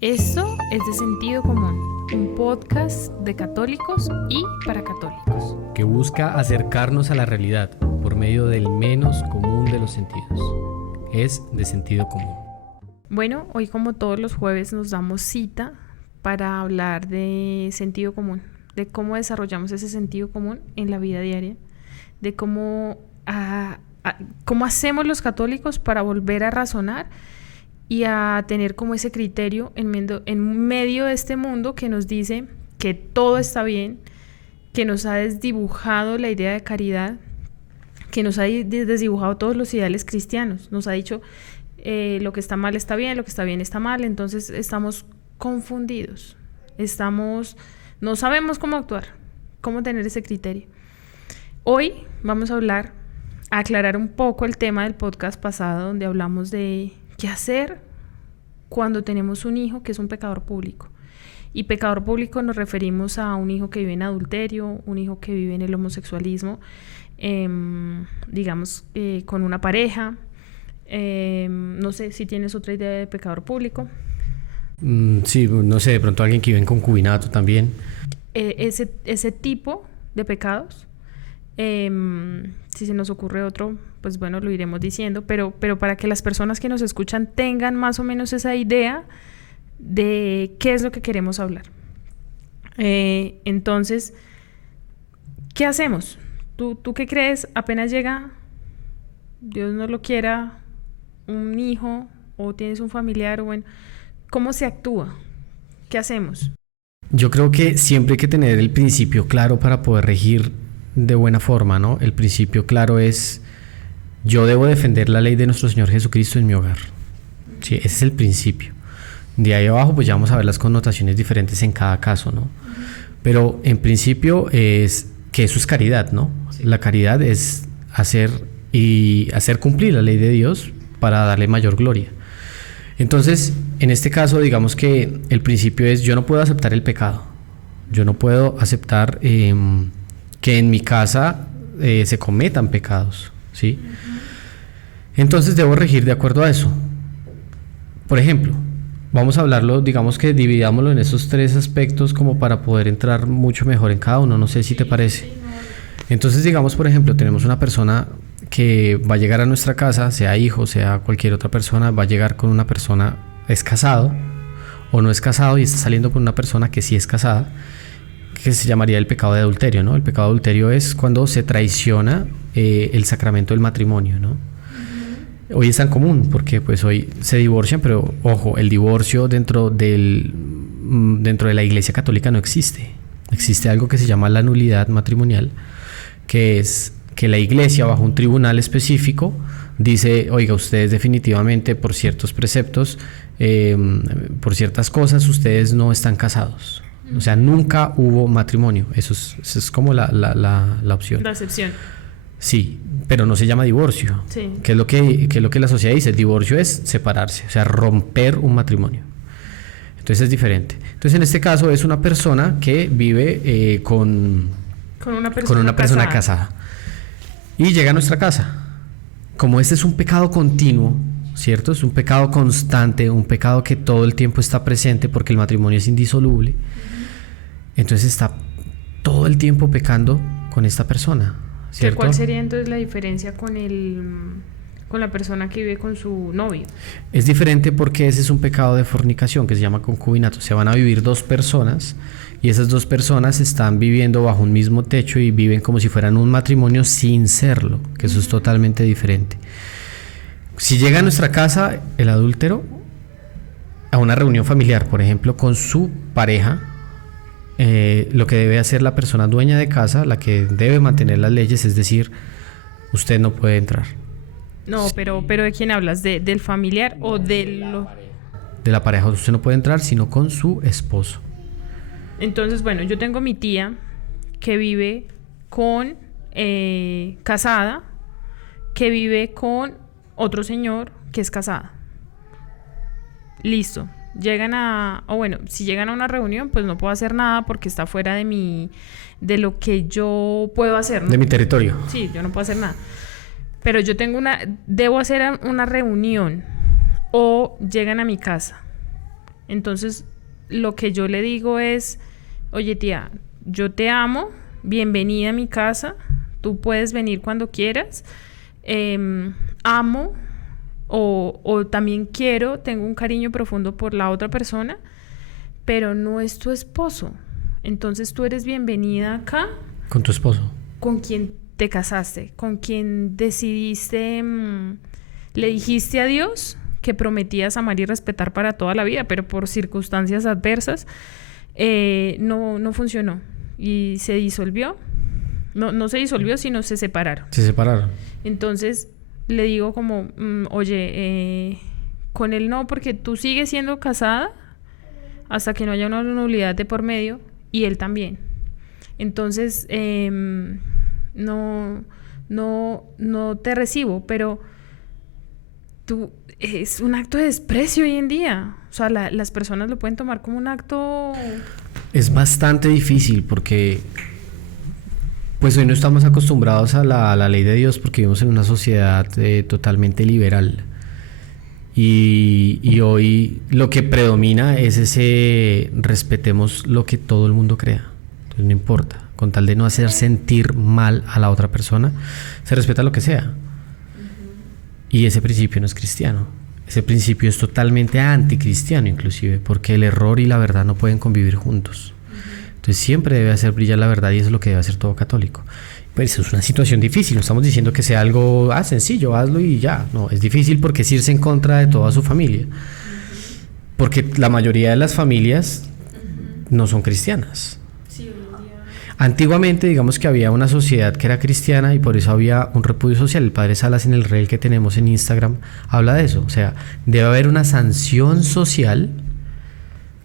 Esto es de Sentido Común, un podcast de católicos y para católicos, que busca acercarnos a la realidad por medio del menos común de los sentidos. Es de sentido común. Bueno, hoy como todos los jueves nos damos cita para hablar de sentido común, de cómo desarrollamos ese sentido común en la vida diaria, de cómo hacemos los católicos para volver a razonar y a tener como ese criterio en medio de este mundo que nos dice que todo está bien, que nos ha desdibujado la idea de caridad, que nos ha desdibujado todos los ideales cristianos, nos ha dicho lo que está mal está bien, lo que está bien está mal. Entonces estamos confundidos, no sabemos cómo actuar, cómo tener ese criterio. Hoy vamos a aclarar un poco el tema del podcast pasado, donde hablamos de ¿qué hacer cuando tenemos un hijo que es un pecador público? Y pecador público nos referimos a un hijo que vive en adulterio, un hijo que vive en el homosexualismo, con una pareja. No sé si tienes otra idea de pecador público. Sí, no sé, de pronto alguien que vive en concubinato también. Ese tipo de pecados. Si se nos ocurre otro, pues bueno, lo iremos diciendo, pero para que las personas que nos escuchan tengan más o menos esa idea de qué es lo que queremos hablar. Entonces, ¿qué hacemos? ¿Tú qué crees? Apenas llega, Dios no lo quiera, un hijo o tienes un familiar, o bueno, ¿cómo se actúa? ¿Qué hacemos? Yo creo que siempre hay que tener el principio claro para poder regir de buena forma, ¿no? El principio claro es: yo debo defender la ley de nuestro Señor Jesucristo en mi hogar. Sí, ese es el principio. De ahí abajo pues ya vamos a ver las connotaciones diferentes en cada caso, ¿no? Pero en principio es que eso es caridad, ¿no? Sí. La caridad es hacer cumplir la ley de Dios para darle mayor gloria. Entonces, en este caso, digamos que el principio es: yo no puedo aceptar el pecado. Yo no puedo aceptar que en mi casa se cometan pecados, ¿sí? Entonces debo regir de acuerdo a eso. Por ejemplo, vamos a hablarlo, digamos que dividámoslo en esos tres aspectos como para poder entrar mucho mejor en cada uno, no sé si te parece. Entonces, digamos, por ejemplo, tenemos una persona que va a llegar a nuestra casa, sea hijo, sea cualquier otra persona, va a llegar con una persona, es casado o no es casado y está saliendo con una persona que sí es casada, que se llamaría el pecado de adulterio, ¿no? El pecado de adulterio es cuando se traiciona el sacramento del matrimonio, ¿no? Hoy es tan común porque pues hoy se divorcian, pero ojo, el divorcio dentro de la Iglesia Católica no existe. Existe algo que se llama la nulidad matrimonial, que es que la Iglesia, bajo un tribunal específico, dice: oiga, ustedes definitivamente por ciertos preceptos, por ciertas cosas, ustedes no están casados. O sea, nunca hubo matrimonio. Eso es como la opción. La excepción. Sí, pero no se llama divorcio. Sí. ¿Qué es lo que la sociedad dice? El divorcio es separarse, o sea, romper un matrimonio. Entonces es diferente. Entonces en este caso es una persona que vive con una persona casada. Y llega a nuestra casa. Como este es un pecado continuo, ¿cierto? Es un pecado constante, un pecado que todo el tiempo está presente porque el matrimonio es indisoluble. Entonces está todo el tiempo pecando con esta persona, ¿cierto? ¿Cuál sería entonces la diferencia con la persona que vive con su novio? Es diferente porque ese es un pecado de fornicación que se llama concubinato. Se van a vivir dos personas y esas dos personas están viviendo bajo un mismo techo y viven como si fueran un matrimonio sin serlo, que eso es totalmente diferente. Si llega a nuestra casa el adúltero a una reunión familiar, por ejemplo, con su pareja, lo que debe hacer la persona dueña de casa, la que debe mantener las leyes, es decir, usted no puede entrar. No, sí. pero ¿de quién hablas? ¿Del familiar o de la pareja? Usted no puede entrar sino con su esposo. Entonces, bueno, yo tengo mi tía que vive casada, que vive con otro señor que es casada. Listo. Si llegan a una reunión, pues no puedo hacer nada porque está fuera de lo que yo puedo hacer, ¿no? De mi territorio. Sí, yo no puedo hacer nada. Pero debo hacer una reunión o llegan a mi casa Entonces, lo que yo le digo es, oye tía, yo te amo, bienvenida a mi casa, tú puedes venir cuando quieras, amo o también quiero, tengo un cariño profundo por la otra persona, pero no es tu esposo. Entonces tú eres bienvenida acá. Con tu esposo. Con quien te casaste, con quien decidiste, le dijiste a Dios que prometías amar y respetar para toda la vida, pero por circunstancias adversas no funcionó y se disolvió. No se disolvió, sino se separaron. Se separaron. Entonces le digo como, oye, con él no, porque tú sigues siendo casada hasta que no haya una nulidad de por medio y él también. Entonces, no te recibo, pero tú, es un acto de desprecio hoy en día. O sea, las personas lo pueden tomar como un acto... Es bastante difícil porque pues hoy no estamos acostumbrados a la ley de Dios porque vivimos en una sociedad totalmente liberal. Y hoy lo que predomina es ese respetemos lo que todo el mundo crea. Entonces no importa, con tal de no hacer sentir mal a la otra persona, se respeta lo que sea. Y ese principio no es cristiano. Ese principio es totalmente anticristiano inclusive, porque el error y la verdad no pueden convivir juntos. Entonces siempre debe hacer brillar la verdad y eso es lo que debe hacer todo católico. Pues es una situación difícil, no estamos diciendo que sea algo sencillo, hazlo y ya. No, es difícil porque es irse en contra de toda su familia. Porque la mayoría de las familias no son cristianas. Antiguamente, digamos que había una sociedad que era cristiana y por eso había un repudio social. El padre Salas en el reel que tenemos en Instagram habla de eso. O sea, debe haber una sanción social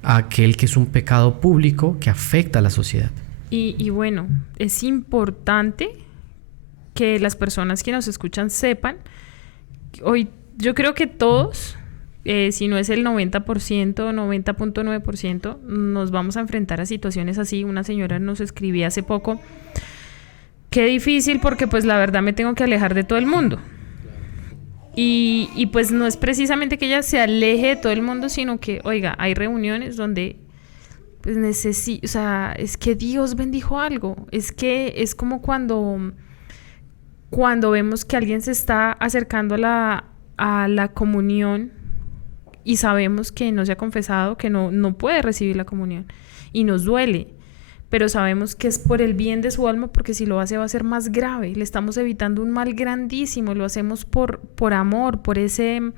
a aquel que es un pecado público que afecta a la sociedad. Y bueno, es importante que las personas que nos escuchan sepan, hoy yo creo que todos, si no es el 90%, 90.9%, nos vamos a enfrentar a situaciones así. Una señora nos escribía hace poco, qué difícil porque pues la verdad me tengo que alejar de todo el mundo. Y pues no es precisamente que ella se aleje de todo el mundo, sino que, oiga, hay reuniones donde pues o sea, es que Dios bendijo algo. Es que es como cuando vemos que alguien se está acercando a la comunión y sabemos que no se ha confesado, que no puede recibir la comunión y nos duele, pero sabemos que es por el bien de su alma, porque si lo hace va a ser más grave. Le estamos evitando un mal grandísimo, lo hacemos por amor, por ese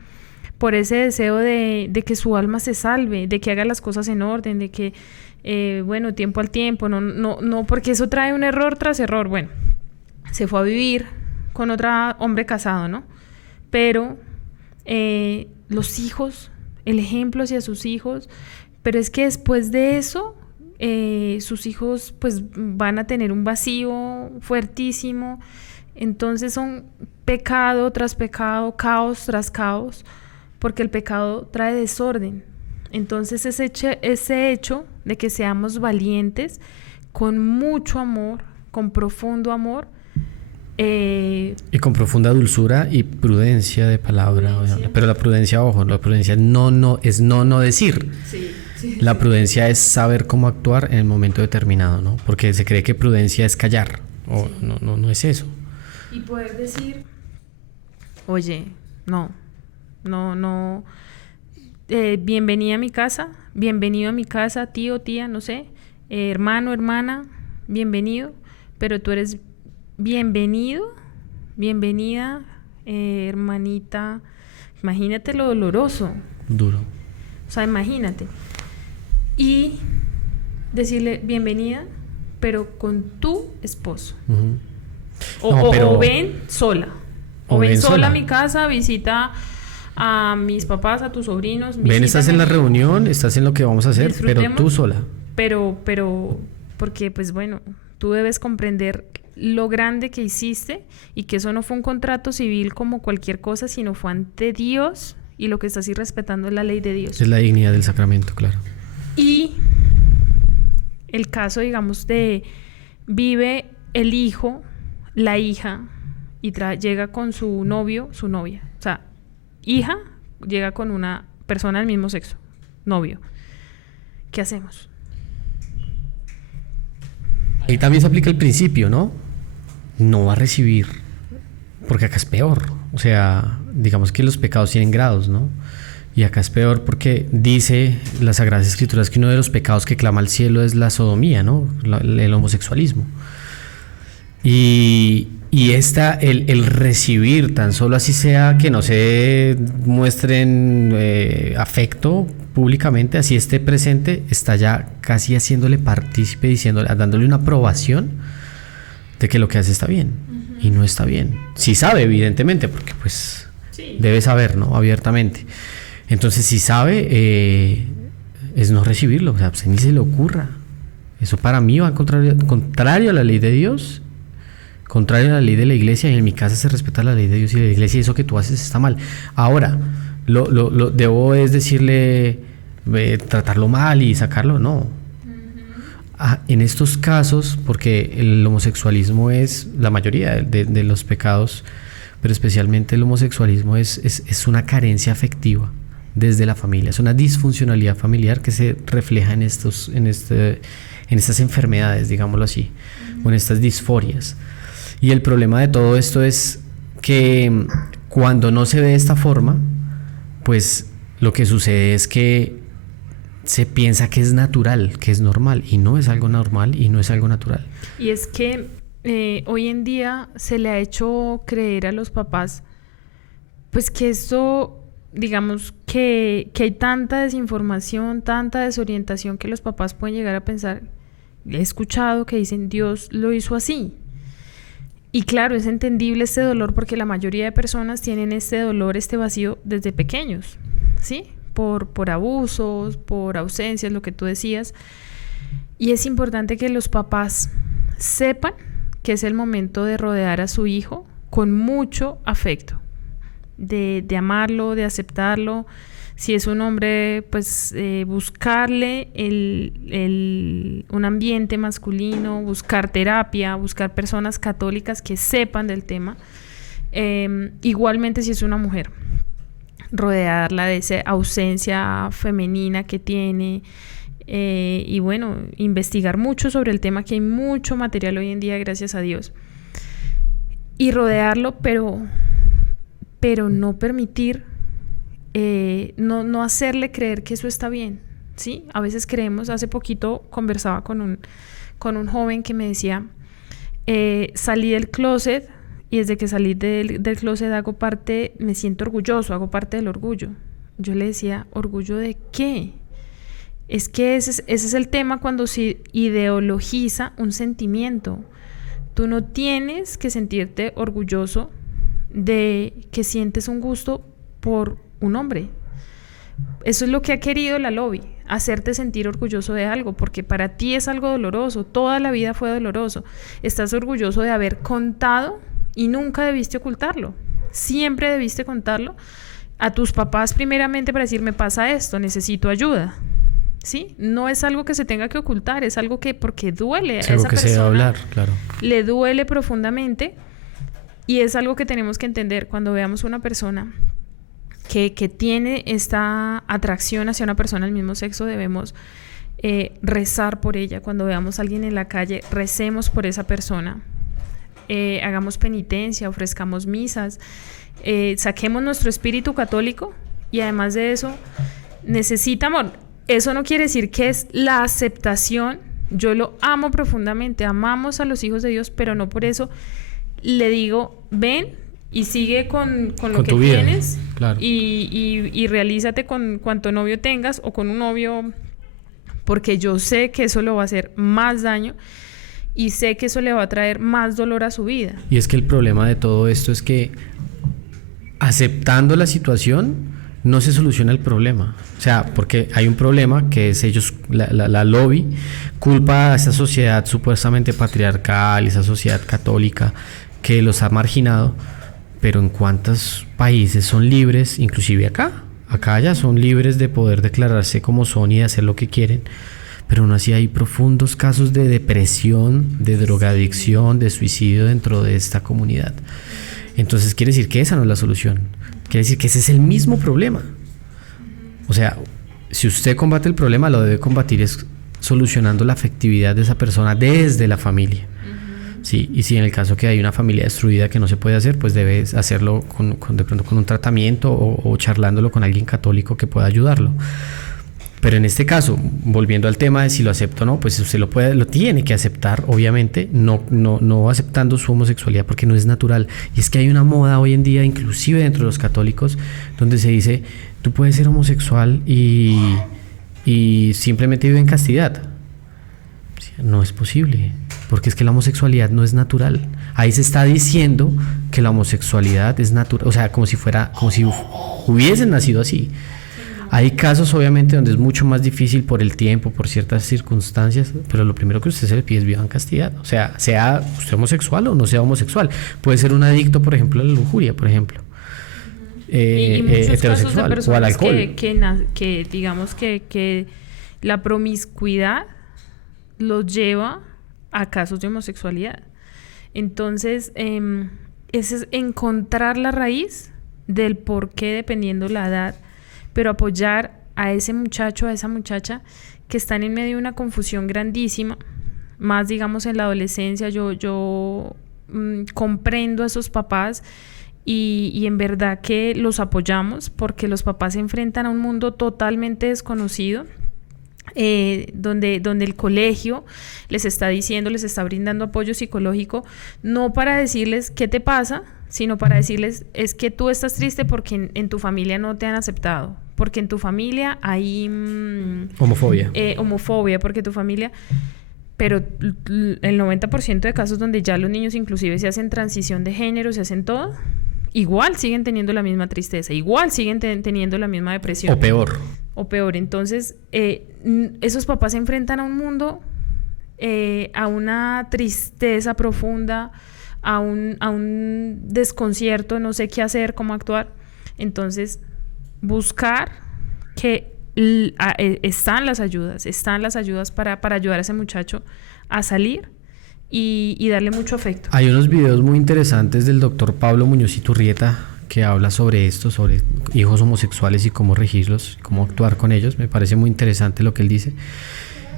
deseo de que su alma se salve, de que haga las cosas en orden, de que, bueno, tiempo al tiempo, no, porque eso trae un error tras error. Bueno, se fue a vivir con otro hombre casado, ¿no? Pero los hijos, el ejemplo hacia sus hijos, pero es que después de eso, sus hijos pues van a tener un vacío fuertísimo. Entonces son pecado tras pecado, caos tras caos, porque el pecado trae desorden. Entonces ese hecho de que seamos valientes, con mucho amor, con profundo amor, y con profunda dulzura y prudencia de palabra. Pero la prudencia, ojo, la prudencia es no decir. Sí. La prudencia es saber cómo actuar en el momento determinado, ¿no? Porque se cree que prudencia es callar. Sí. No es eso. Y poder decir, oye, no, bienvenida a mi casa, bienvenido a mi casa, tío, tía, no sé, hermano, hermana, bienvenido, pero tú eres bienvenido, bienvenida, hermanita. Imagínate lo doloroso. Duro. O sea, imagínate. Y decirle bienvenida, pero con tu esposo. Uh-huh. O ven sola. O ven sola a mi casa, visita a mis papás, a tus sobrinos. Ven, estás en la reunión, estás en lo que vamos a hacer, pero tú sola. Pero, porque pues bueno, tú debes comprender lo grande que hiciste y que eso no fue un contrato civil como cualquier cosa, sino fue ante Dios, y lo que estás irrespetando es la ley de Dios. Es la dignidad del sacramento, claro. Y el caso, digamos, de vive el hijo, la hija, y llega con su novio, su novia. O sea, hija llega con una persona del mismo sexo, novio. ¿qué hacemos? Ahí también se aplica el principio, ¿no? No va a recibir, porque acá es peor. O sea, digamos que los pecados tienen grados, ¿no? Y acá es peor porque dice las Sagradas Escrituras que uno de los pecados que clama al cielo es la sodomía, ¿no? El homosexualismo. Y el recibir, tan solo así sea que no se muestren afecto públicamente, así esté presente, está ya casi haciéndole partícipe, dándole una aprobación de que lo que hace está bien. Y no está bien. Sí sabe, evidentemente, porque pues debe saber, ¿no? Abiertamente. Entonces, si sabe, es no recibirlo, o sea, pues ni se le ocurra. Eso para mí va contrario a la ley de Dios, contrario a la ley de la iglesia, y en mi casa se respeta la ley de Dios y la iglesia, y eso que tú haces está mal. Ahora, lo debo es decirle, tratarlo mal y sacarlo, no. En estos casos, porque el homosexualismo es la mayoría de los pecados, pero especialmente el homosexualismo es una carencia afectiva desde la familia, es una disfuncionalidad familiar que se refleja en estas enfermedades, digámoslo así, o en estas disforias. Y el problema de todo esto es que cuando no se ve de esta forma, pues lo que sucede es que se piensa que es natural, que es normal, y no es algo normal y no es algo natural. Y es que hoy en día se le ha hecho creer a los papás, pues que esto, digamos, que hay tanta desinformación, tanta desorientación que los papás pueden llegar a pensar, he escuchado que dicen Dios lo hizo así. Y claro, es entendible este dolor porque la mayoría de personas tienen este dolor, este vacío desde pequeños, ¿sí? Por abusos, por ausencias, lo que tú decías. Y es importante que los papás sepan que es el momento de rodear a su hijo con mucho afecto, de amarlo, de aceptarlo. Si es un hombre, pues buscarle un ambiente masculino, buscar terapia, buscar personas católicas que sepan del tema. Igualmente si es una mujer, rodearla de esa ausencia femenina que tiene, y bueno, investigar mucho sobre el tema, que hay mucho material hoy en día, gracias a Dios, y rodearlo, pero no permitir, no hacerle creer que eso está bien, ¿sí? A veces creemos. Hace poquito conversaba con un joven que me decía, salí del closet, y desde que salí del closet me siento orgulloso, hago parte del orgullo. Yo le decía, ¿orgullo de qué? Es que ese es el tema cuando se ideologiza un sentimiento. Tú no tienes que sentirte orgulloso de que sientes un gusto por un hombre. Eso es lo que ha querido la lobby, hacerte sentir orgulloso de algo, porque para ti es algo doloroso, toda la vida fue doloroso. Estás orgulloso de haber contado y nunca debiste ocultarlo. Siempre debiste contarlo a tus papás primeramente para decir, me pasa esto, necesito ayuda. ¿Sí? No es algo que se tenga que ocultar, es algo que porque duele a esa persona. Es algo que se debe hablar, claro. Le duele profundamente, y es algo que tenemos que entender cuando veamos una persona que tiene esta atracción hacia una persona del mismo sexo. Debemos rezar por ella. Cuando veamos a alguien en la calle, recemos por esa persona. Hagamos penitencia, ofrezcamos misas, saquemos nuestro espíritu católico, y además de eso, necesita amor. Eso no quiere decir que es la aceptación. Yo lo amo profundamente, amamos a los hijos de Dios, pero no por eso le digo, ven y sigue con lo que tienes, claro. y realízate con cuanto novio tengas o con un novio, porque yo sé que eso lo va a hacer más daño y sé que eso le va a traer más dolor a su vida. Y es que el problema de todo esto es que aceptando la situación no se soluciona el problema. O sea, porque hay un problema que es la lobby culpa a esa sociedad supuestamente patriarcal, esa sociedad católica que los ha marginado, pero ¿en cuántos países son libres? Inclusive acá ya son libres de poder declararse como son y de hacer lo que quieren, pero aún así hay profundos casos de depresión, de drogadicción, de suicidio dentro de esta comunidad. Entonces quiere decir que esa no es la solución. Quiere decir que ese es el mismo problema. O sea, si usted combate el problema, lo debe combatir es solucionando la afectividad de esa persona desde la familia. Sí, y si en el caso que hay una familia destruida que no se puede hacer, pues debes hacerlo de pronto con un tratamiento o charlándolo con alguien católico que pueda ayudarlo. Pero en este caso, volviendo al tema de si lo acepto o no, pues usted lo tiene que aceptar, obviamente, no aceptando su homosexualidad porque no es natural. Y es que hay una moda hoy en día, inclusive dentro de los católicos, donde se dice, tú puedes ser homosexual y simplemente vive en castidad. No es posible, porque es que la homosexualidad no es natural. Ahí se está diciendo que la homosexualidad es natural, o sea, como si hubiesen nacido así. Hay casos obviamente donde es mucho más difícil por el tiempo, por ciertas circunstancias, pero lo primero que usted se le pide es viva en castidad. O sea usted homosexual o no sea homosexual. Puede ser un adicto, por ejemplo, a la lujuria, por ejemplo. Y muchos Heterosexual casos de o al personas alcohol. que digamos que la promiscuidad los lleva a casos de homosexualidad. Entonces, ese es encontrar la raíz del por qué, dependiendo la edad, pero apoyar a ese muchacho, a esa muchacha que están en medio de una confusión grandísima, más digamos en la adolescencia. Yo comprendo a esos papás y en verdad que los apoyamos porque los papás se enfrentan a un mundo totalmente desconocido, donde el colegio les está brindando apoyo psicológico, no para decirles qué te pasa, sino para decirles, es que tú estás triste porque en tu familia no te han aceptado, porque en tu familia hay homofobia, porque tu familia... Pero el 90% de casos donde ya los niños inclusive se hacen transición de género, se hacen todo, igual siguen teniendo la misma tristeza, igual siguen teniendo la misma depresión. O peor. Entonces, esos papás se enfrentan a un mundo, a una tristeza profunda, a un desconcierto, no sé qué hacer, cómo actuar. Entonces, buscar que están las ayudas para ayudar a ese muchacho a salir y darle mucho afecto. Hay unos videos muy interesantes del doctor Pablo Muñoz Iturrieta que habla sobre esto, sobre hijos homosexuales y cómo regirlos, cómo actuar con ellos. Me parece muy interesante lo que él dice.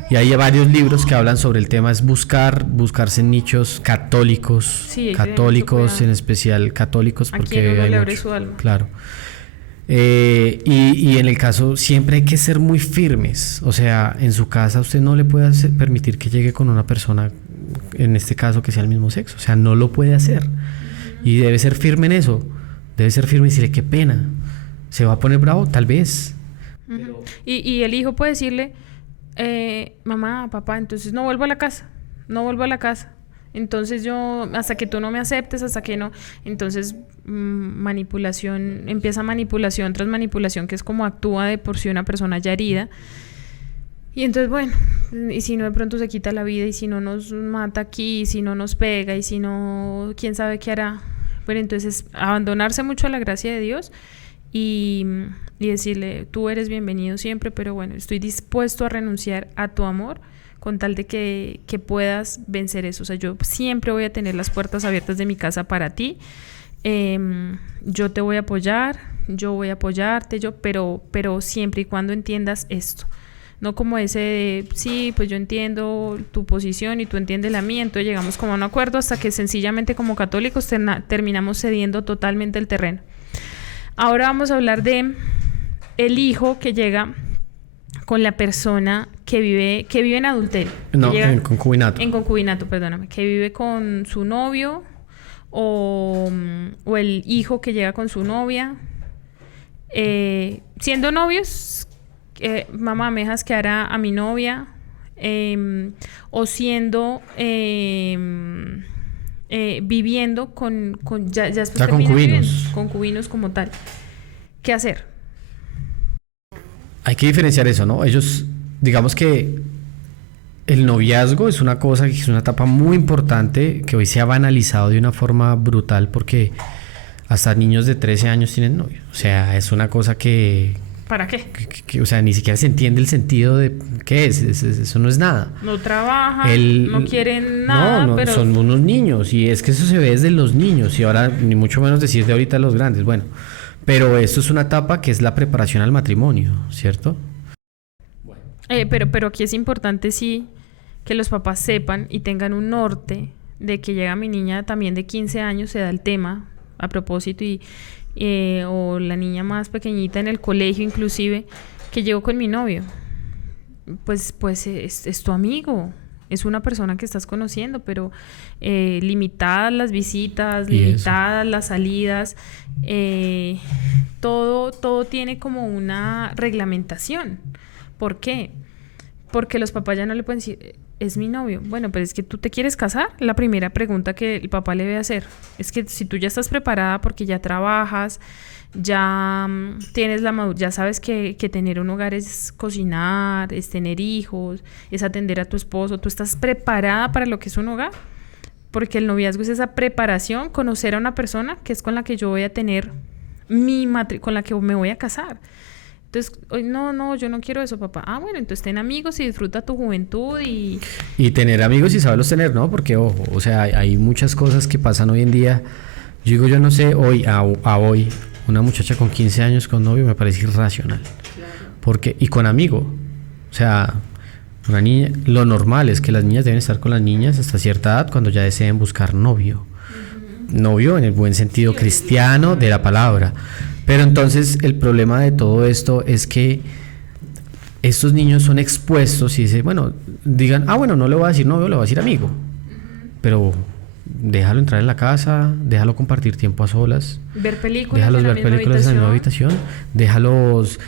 Y hay varios libros que hablan sobre el tema, es buscarse en nichos católicos, sí, católicos en especial católicos, porque hay mucho, su alma. Claro. Y en el caso siempre hay que ser muy firmes. O sea, en su casa usted no le puede permitir que llegue con una persona, en este caso que sea el mismo sexo. O sea, no lo puede hacer. Y debe ser firme en eso. Debe ser firme y decirle qué pena. ¿Se va a poner bravo? Tal vez. Pero... Y el hijo puede decirle, mamá, papá, entonces no vuelvo a la casa. Entonces yo, hasta que tú no me aceptes, hasta que no... Entonces empieza manipulación tras manipulación, que es como actúa de por sí una persona ya herida. Y entonces, bueno, y si no de pronto se quita la vida, y si no nos mata aquí, y si no nos pega, y si no, quién sabe qué hará. Bueno, entonces abandonarse mucho a la gracia de Dios y decirle, tú eres bienvenido siempre, pero bueno, estoy dispuesto a renunciar a tu amor con tal de que puedas vencer eso. O sea, yo siempre voy a tener las puertas abiertas de mi casa para ti. Yo te voy a apoyar, yo voy a apoyarte, pero siempre y cuando entiendas esto. No como ese de, sí, pues yo entiendo tu posición y tú entiendes la mía, entonces llegamos como a un acuerdo hasta que sencillamente como católicos terminamos cediendo totalmente el terreno. Ahora vamos a hablar de el hijo que llega con la persona que vive en adulterio. No, en concubinato. En concubinato, perdóname. Que vive con su novio o el hijo que llega con su novia. Siendo novios... mamá, ¿me dejas quedar a mi novia? O siendo viviendo con ya después concubinos. Concubinos como tal. ¿Qué hacer? Hay que diferenciar eso, ¿no? Ellos, digamos que el noviazgo es una cosa, que es una etapa muy importante que hoy se ha banalizado de una forma brutal porque hasta niños de 13 años tienen novio. O sea, es una cosa que... ¿Para qué? O sea, ni siquiera se entiende el sentido de qué es. Eso no es nada. No trabajan, no quieren nada, no, pero... son unos niños y es que eso se ve desde los niños y ahora ni mucho menos decir de ahorita los grandes. Bueno, pero esto es una etapa que es la preparación al matrimonio, ¿cierto? Pero aquí es importante sí que los papás sepan y tengan un norte de que llega mi niña también de 15 años, se da el tema a propósito o la niña más pequeñita en el colegio inclusive, que llegó con mi novio. Pues es tu amigo, es una persona que estás conociendo, pero limitadas las visitas, limitadas las salidas, todo tiene como una reglamentación. ¿Por qué? Porque los papás ya no le pueden decir, es mi novio. Bueno, pero es que tú te quieres casar. La primera pregunta que el papá le debe hacer es que si tú ya estás preparada porque ya trabajas, ya tienes ya sabes que tener un hogar es cocinar, es tener hijos, es atender a tu esposo, tú estás preparada para lo que es un hogar, porque el noviazgo es esa preparación, conocer a una persona que es con la que yo voy a tener con la que me voy a casar. Entonces, no, yo no quiero eso, papá. Ah, bueno, entonces ten amigos y disfruta tu juventud y tener amigos y saberlos tener, ¿no? Porque, ojo, o sea, hay muchas cosas que pasan hoy en día. Yo no sé, hoy, una muchacha con 15 años con novio me parece irracional. Porque, y con amigo. O sea, una niña, lo normal es que las niñas deben estar con las niñas hasta cierta edad cuando ya deseen buscar novio. Novio en el buen sentido cristiano de la palabra. Pero entonces el problema de todo esto es que estos niños son expuestos y dicen, bueno, digan, bueno, no le voy a decir novio, le voy a decir amigo. Pero déjalo entrar en la casa, déjalo compartir tiempo a solas. Ver películas, déjalos ver películas en la misma habitación. Déjalos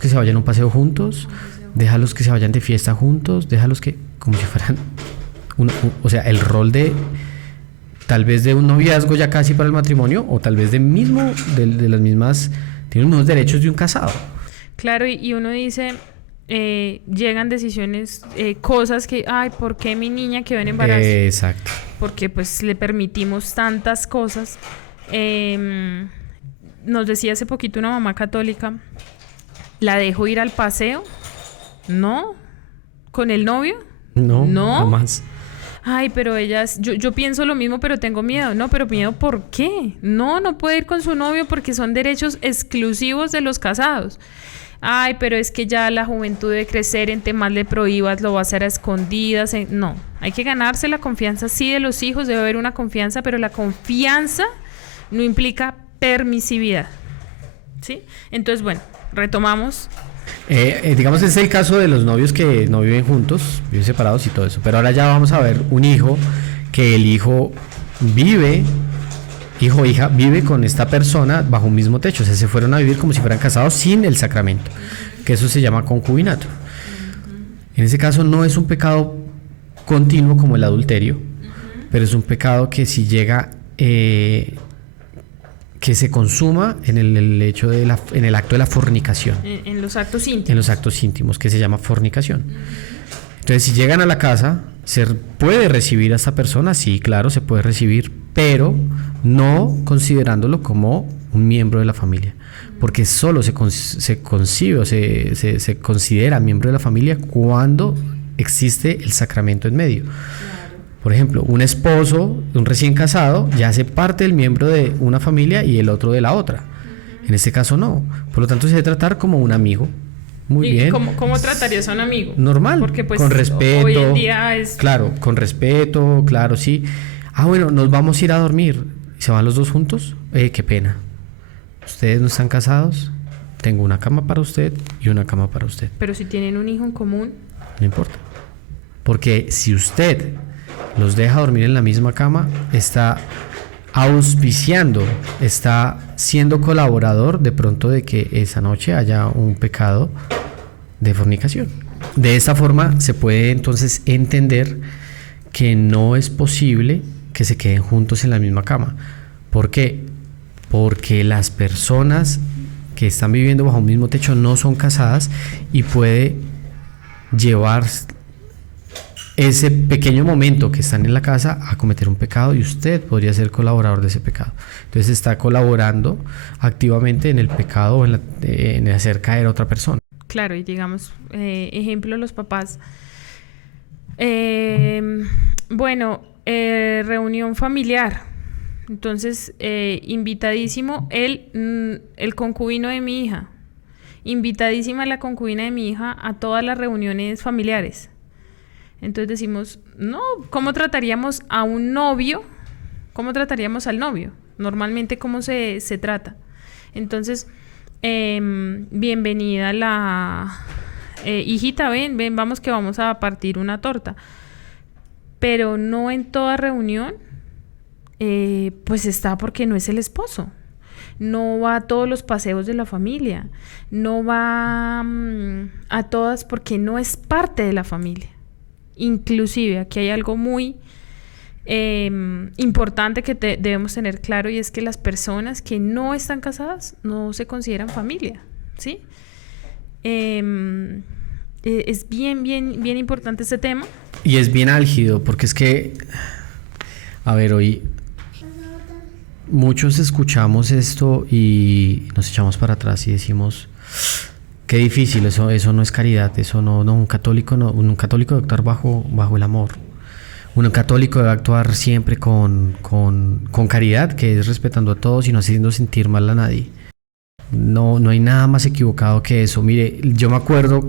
que se vayan a un paseo juntos. Déjalos que se vayan de fiesta juntos. Déjalos que, como si fueran, o sea, el rol de tal vez de un noviazgo ya casi para el matrimonio, o tal vez de las mismas, tienen los mismos derechos de un casado. Claro, y uno dice, llegan decisiones, cosas que, ¿por qué mi niña quedó en embarazo? Exacto. Porque pues le permitimos tantas cosas. Nos decía hace poquito una mamá católica, ¿la dejo ir al paseo? No. ¿Con el novio? No, jamás. Pero yo pienso lo mismo, pero tengo miedo. No, pero miedo, ¿por qué? No puede ir con su novio porque son derechos exclusivos de los casados. Pero es que ya la juventud debe crecer, entre más le prohíbas, lo va a hacer a escondidas. No, hay que ganarse la confianza, sí, de los hijos, debe haber una confianza, pero la confianza no implica permisividad, ¿sí? Entonces, bueno, retomamos. Digamos, ese es el caso de los novios que no viven juntos, viven separados y todo eso. Pero ahora ya vamos a ver un hijo, que el hijo o hija vive con esta persona bajo un mismo techo. O sea, se fueron a vivir como si fueran casados sin el sacramento, que eso se llama concubinato. En ese caso no es un pecado continuo como el adulterio, pero es un pecado que si llega, que se consuma en el hecho en el acto de la fornicación. En los actos íntimos. En los actos íntimos, que se llama fornicación. Entonces, si llegan a la casa, ¿se puede recibir a esta persona? Sí, claro, se puede recibir, pero no considerándolo como un miembro de la familia. Porque solo se concibe o se considera miembro de la familia cuando existe el sacramento en medio. Por ejemplo, un esposo, un recién casado, ya hace parte del miembro de una familia y el otro de la otra. En este caso no. Por lo tanto, se debe tratar como un amigo. Muy bien. ¿Cómo tratarías a un amigo? Normal. Porque pues con respeto. Hoy en día es... Claro, con respeto, claro, sí. Bueno, nos vamos a ir a dormir. ¿Se van los dos juntos? Qué pena. ¿Ustedes no están casados? Tengo una cama para usted y una cama para usted. Pero si tienen un hijo en común... No importa. Porque si usted los deja dormir en la misma cama, está auspiciando, está siendo colaborador de pronto de que esa noche haya un pecado de fornicación. De esta forma se puede entonces entender que no es posible que se queden juntos en la misma cama. ¿Por qué? Porque las personas que están viviendo bajo un mismo techo no son casadas y puede llevar ese pequeño momento que están en la casa a cometer un pecado y usted podría ser colaborador de ese pecado. Entonces está colaborando activamente en el pecado o en hacer caer a otra persona. Claro, y digamos, ejemplo, los papás. Reunión familiar. Entonces, invitadísimo el concubino de mi hija. invitadísima la concubina de mi hija a todas las reuniones familiares. Entonces decimos, no, ¿cómo trataríamos a un novio? ¿Cómo trataríamos al novio? Normalmente, ¿cómo se trata? Entonces, bienvenida hijita, ven, vamos que vamos a partir una torta. Pero no en toda reunión, pues está porque no es el esposo. No va a todos los paseos de la familia. No va a todas porque no es parte de la familia. Inclusive, aquí hay algo muy importante que debemos tener claro, y es que las personas que no están casadas no se consideran familia, ¿sí? Es bien importante este tema. Y es bien álgido, porque es que, a ver, hoy muchos escuchamos esto y nos echamos para atrás y decimos, qué difícil, eso no es caridad, eso no, un católico debe actuar bajo el amor. Un católico debe actuar siempre con caridad, que es respetando a todos y no haciendo sentir mal a nadie. No hay nada más equivocado que eso. Mire, yo me acuerdo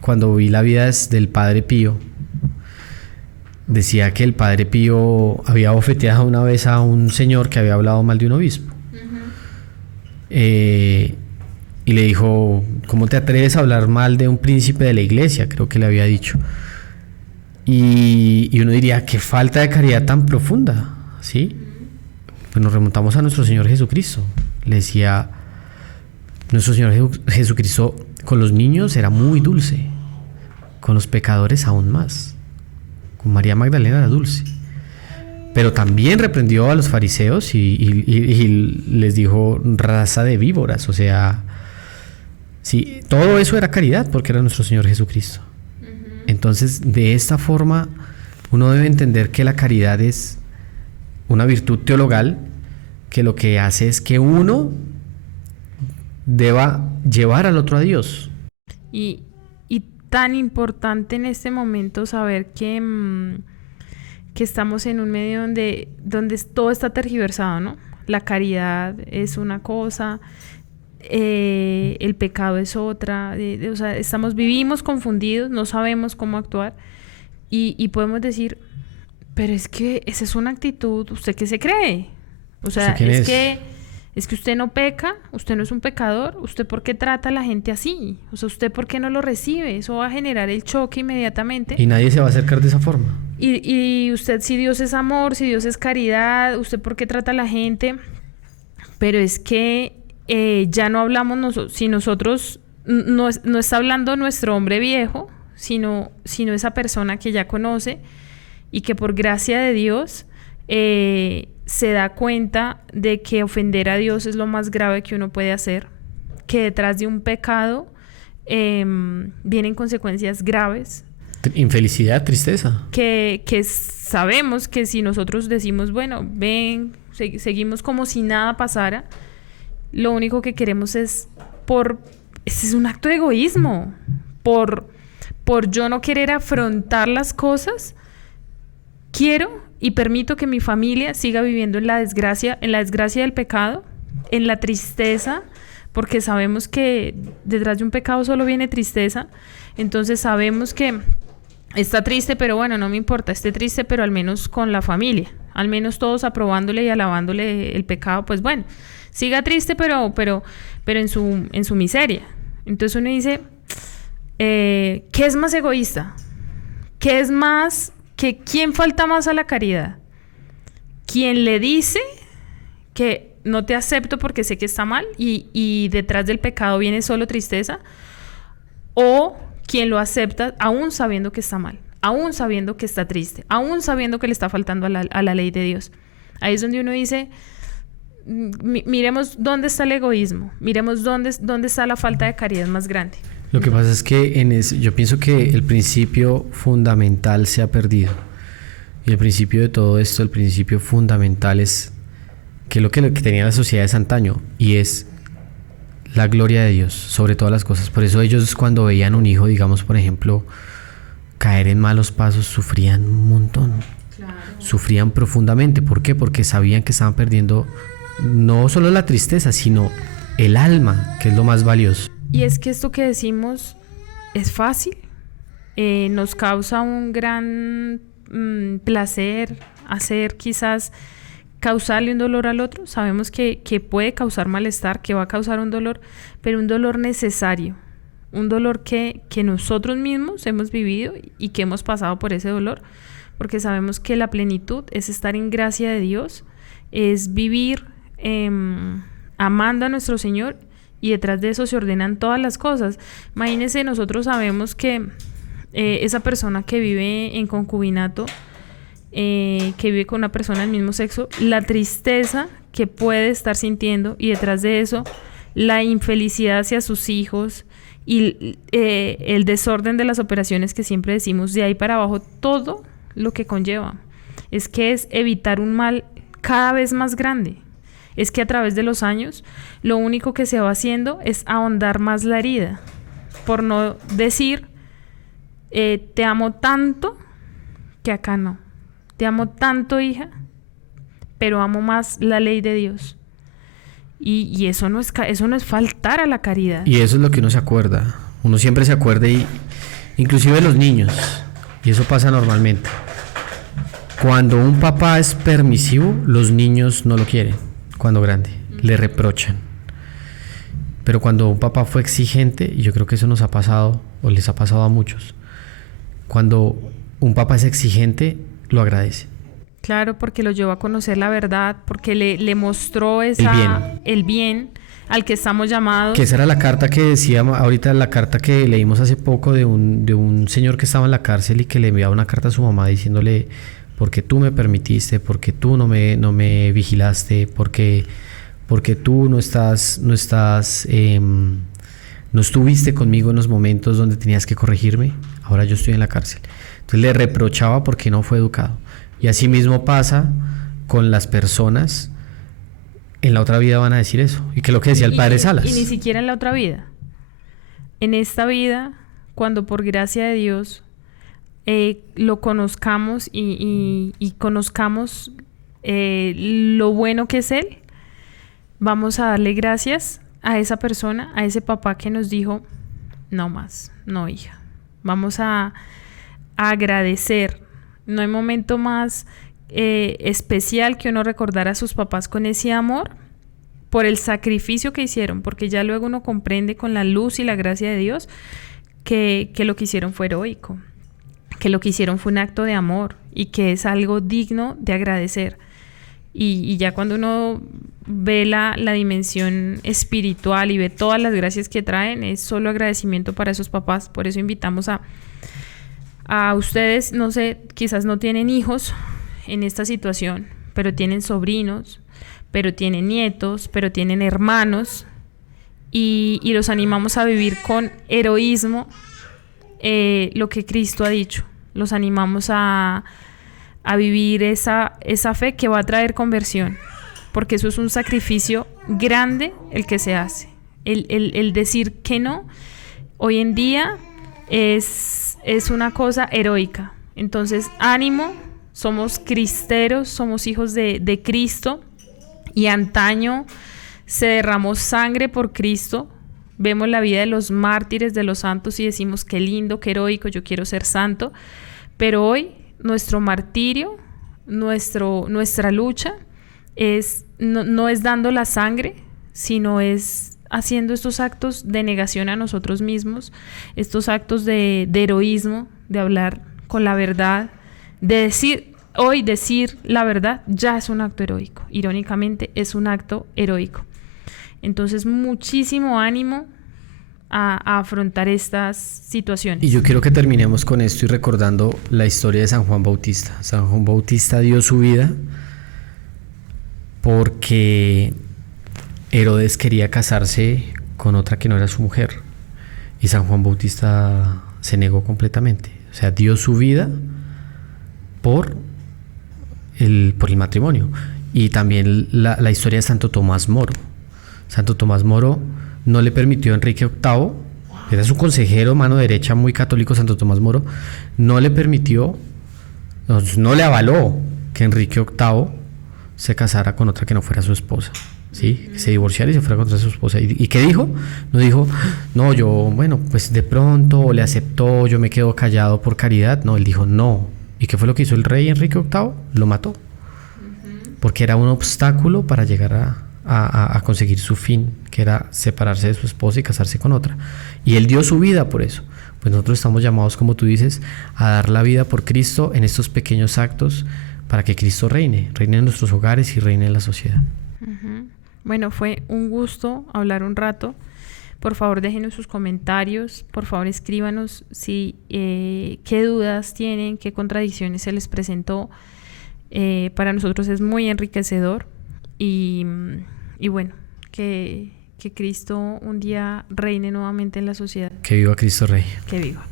cuando vi la vida del Padre Pío, decía que el Padre Pío había bofeteado una vez a un señor que había hablado mal de un obispo. Y le dijo, ¿cómo te atreves a hablar mal de un príncipe de la iglesia? Creo que le había dicho. Y uno diría, qué falta de caridad tan profunda, ¿sí? Pues nos remontamos a nuestro Señor Jesucristo. Le decía, nuestro Señor Jesucristo con los niños era muy dulce, con los pecadores aún más. Con María Magdalena era dulce. Pero también reprendió a los fariseos y les dijo, raza de víboras. O sea, sí, todo eso era caridad porque era nuestro Señor Jesucristo. Entonces, de esta forma, uno debe entender que la caridad es una virtud teologal que lo que hace es que uno deba llevar al otro a Dios. Y tan importante en este momento saber que estamos en un medio donde todo está tergiversado, ¿no? La caridad es una cosa, el pecado es otra, o sea, vivimos confundidos, no sabemos cómo actuar y podemos decir, pero es que esa es una actitud, ¿usted qué se cree? O sea, es que usted no peca, usted no es un pecador, ¿usted por qué trata a la gente así? O sea, ¿usted por qué no lo recibe? Eso va a generar el choque inmediatamente. Y nadie se va a acercar de esa forma. Y usted, si Dios es amor, si Dios es caridad, ¿usted por qué trata a la gente? Pero es que ya no hablamos si nosotros, no está hablando nuestro hombre viejo, sino esa persona que ya conoce y que por gracia de Dios se da cuenta de que ofender a Dios es lo más grave que uno puede hacer, que detrás de un pecado vienen consecuencias graves. Infelicidad, tristeza. Que sabemos que si nosotros decimos, bueno, seguimos como si nada pasara, lo único que queremos es ese es un acto de egoísmo, por yo no querer afrontar las cosas, quiero y permito que mi familia siga viviendo en la desgracia del pecado, en la tristeza, porque sabemos que detrás de un pecado solo viene tristeza. Entonces sabemos que está triste, pero bueno, no me importa, esté triste, pero al menos con la familia, al menos todos aprobándole y alabándole el pecado, pues bueno, siga triste, pero en su miseria. Entonces uno dice, ¿qué es más egoísta? ¿Qué es más, quién falta más a la caridad? ¿Quién le dice que no te acepto porque sé que está mal y detrás del pecado viene solo tristeza? ¿O quien lo acepta aún sabiendo que está mal, aún sabiendo que está triste, aún sabiendo que le está faltando a la ley de Dios? Ahí es donde uno dice, miremos dónde está el egoísmo, miremos dónde está la falta de caridad más grande. Lo que pasa es que yo pienso que el principio fundamental se ha perdido. Y el principio de todo esto, el principio fundamental es lo que tenía la sociedad de antaño, y es la gloria de Dios sobre todas las cosas. Por eso ellos, cuando veían un hijo, digamos, por ejemplo, caer en malos pasos, sufrían un montón. Claro. Sufrían profundamente. ¿Por qué? Porque sabían que estaban perdiendo no solo la tristeza, sino el alma, que es lo más valioso. Y es que esto que decimos es fácil, nos causa un gran placer hacer quizás causarle un dolor al otro. Sabemos que puede causar malestar, que va a causar un dolor, pero un dolor necesario, un dolor que nosotros mismos hemos vivido y que hemos pasado por ese dolor, porque sabemos que la plenitud es estar en gracia de Dios, es vivir amando a nuestro Señor, y detrás de eso se ordenan todas las cosas. Imagínense, nosotros sabemos que esa persona que vive en concubinato, que vive con una persona del mismo sexo, la tristeza que puede estar sintiendo, y detrás de eso la infelicidad hacia sus hijos y el desorden de las operaciones que siempre decimos, de ahí para abajo, todo lo que conlleva es evitar un mal cada vez más grande. Es que a través de los años lo único que se va haciendo es ahondar más la herida, por no decir te amo tanto que acá no, te amo tanto, hija, pero amo más la ley de Dios. Y eso no es faltar a la caridad. Y eso es lo que uno se acuerda. Uno siempre se acuerda, y inclusive los niños, y eso pasa normalmente. Cuando un papá es permisivo, los niños no lo quieren. Cuando grande, le reprochan. Pero cuando un papá fue exigente, y yo creo que eso nos ha pasado, o les ha pasado a muchos, cuando un papá es exigente, lo agradece. Claro, porque lo llevó a conocer la verdad, porque le mostró el bien al que estamos llamados. Que esa era la carta que decía ahorita, la carta que leímos hace poco de un señor que estaba en la cárcel y que le enviaba una carta a su mamá diciéndole: porque tú me permitiste, porque tú no me vigilaste, porque tú no estuviste conmigo en los momentos donde tenías que corregirme, ahora yo estoy en la cárcel. Entonces le reprochaba porque no fue educado. Y así mismo pasa con las personas. En la otra vida van a decir eso. Y que es lo que decía el padre Salas. Y ni siquiera en la otra vida. En esta vida, cuando por gracia de Dios lo conozcamos y conozcamos lo bueno que es Él, vamos a darle gracias a esa persona, a ese papá que nos dijo: no más, no, hija. Vamos a agradecer. No hay momento más especial que uno recordar a sus papás con ese amor por el sacrificio que hicieron, porque ya luego uno comprende con la luz y la gracia de Dios que lo que hicieron fue heroico, que lo que hicieron fue un acto de amor y que es algo digno de agradecer. Y ya cuando uno ve la dimensión espiritual y ve todas las gracias que traen, es solo agradecimiento para esos papás. Por eso invitamos a ustedes, no sé, quizás no tienen hijos en esta situación, pero tienen sobrinos, pero tienen nietos, pero tienen hermanos, y los animamos a vivir con heroísmo lo que Cristo ha dicho. Los animamos a vivir esa fe que va a traer conversión, porque eso es un sacrificio grande el que se hace. El decir que no, hoy en día es una cosa heroica. Entonces, ánimo, somos cristeros, somos hijos de Cristo, y antaño se derramó sangre por Cristo. Vemos la vida de los mártires, de los santos, y decimos: qué lindo, qué heroico, yo quiero ser santo. Pero hoy nuestro martirio, nuestra lucha no es dando la sangre, sino es haciendo estos actos de negación a nosotros mismos, estos actos de heroísmo, de hablar con la verdad, de decir la verdad ya es un acto heroico. Irónicamente, es un acto heroico. Entonces, muchísimo ánimo a afrontar estas situaciones. Y yo quiero que terminemos con esto y recordando la historia de San Juan Bautista. San Juan Bautista dio su vida porque Herodes quería casarse con otra que no era su mujer, y San Juan Bautista se negó completamente. O sea, dio su vida por el matrimonio. Y también la historia de Santo Tomás Moro. Santo Tomás Moro no le permitió a Enrique VIII, era su consejero, mano derecha, muy católico. Santo Tomás Moro no le permitió, no le avaló que Enrique VIII se casara con otra que no fuera su esposa. ¿sí? Que se divorciara y se fuera contra su esposa. ¿Y qué dijo? No dijo, no, yo, bueno, pues de pronto le aceptó, yo me quedo callado por caridad. No, él dijo, no. ¿Y qué fue lo que hizo el rey Enrique VIII? Lo mató. Porque era un obstáculo para llegar a conseguir su fin, que era separarse de su esposa y casarse con otra. Y él dio su vida por eso. Pues nosotros estamos llamados, como tú dices, a dar la vida por Cristo en estos pequeños actos para que Cristo reine en nuestros hogares y reine en la sociedad. Bueno, fue un gusto hablar un rato. Por favor, déjenos sus comentarios. Por favor, escríbanos si qué dudas tienen, qué contradicciones se les presentó. Para nosotros es muy enriquecedor. Y bueno, que Cristo un día reine nuevamente en la sociedad. Que viva Cristo Rey. Que viva.